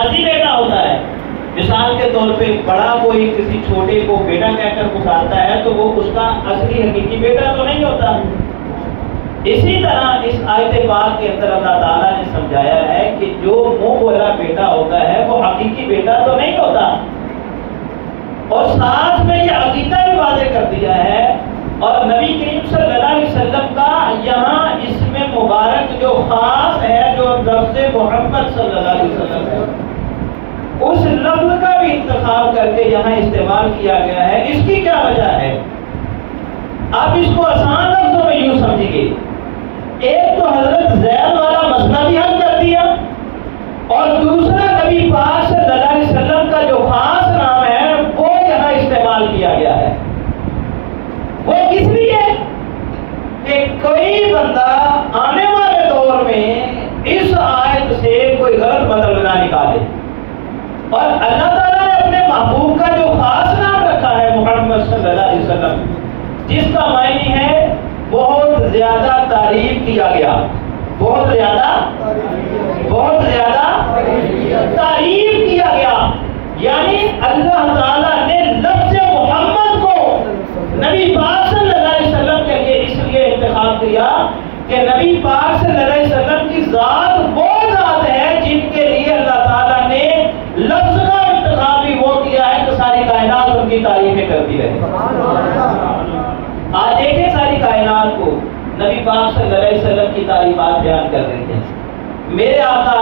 قاضی بیٹا ہوتا ہے، مثال کے طور پہ بڑا کوئی کسی چھوٹے کو بیٹا کہہ کر پکارتا ہے تو وہ اس کا اصلی حقیقی بیٹا تو نہیں ہوتا۔ اسی طرح اس آیت پاک کے اندر اللہ تعالیٰ نے سمجھایا ہے کہ جو منہ بولا بیٹا ہوتا ہے وہ حقیقی بیٹا تو نہیں ہوتا، اور ساتھ میں یہ عقیدہ بھی واضح کر دیا ہے، اور نبی کریم صلی اللہ علیہ وسلم کا یہاں اس میں مبارک جو خاص ہے جو لفظ محمد صلی اللہ علیہ وسلم ہے، اس لفظ کا بھی انتخاب کر کے یہاں استعمال کیا گیا ہے۔ اس کی کیا وجہ ہے؟ آپ اس کو آسان لفظوں میں یوں سمجھیے، ایک تو حضرت زید والا مسئلہ بھی حل کر دیا، اور دوسرا نبی پاک صلی اللہ علیہ وسلم کا جو خاص نام ہے وہ یہاں استعمال کیا گیا ہے۔ وہ کس لیے کہ کوئی بندہ آنے والے دور میں اس آیت سے کوئی غلط مطلب نہ نکالے، اور اللہ تعالیٰ نے اپنے محبوب کا جو خاص نام رکھا ہے محمد صلی اللہ علیہ وسلم، جس کا معنی ہے بہت زیادہ تعریف کیا گیا، بہت زیادہ تعریف کیا گیا، یعنی اللہ تعالیٰ نے لفظ محمد کو نبی پاک صلی اللہ علیہ وسلم کے لیے اس لیے انتخاب کیا کہ نبی پاک صلی اللہ علیہ وسلم کی ذات وہ ذات ہے جن کے لیے اللہ تعالیٰ نے لفظ کا انتخاب بھی وہ کیا ہے کہ ساری کائنات ان کی تعریفیں کرتی رہے۔ آج دیکھیں ساری کائنات کو نبی پاک صلی اللہ علیہ وسلم کی تعریفات بیان کر رہی ہیں۔ میرے آقا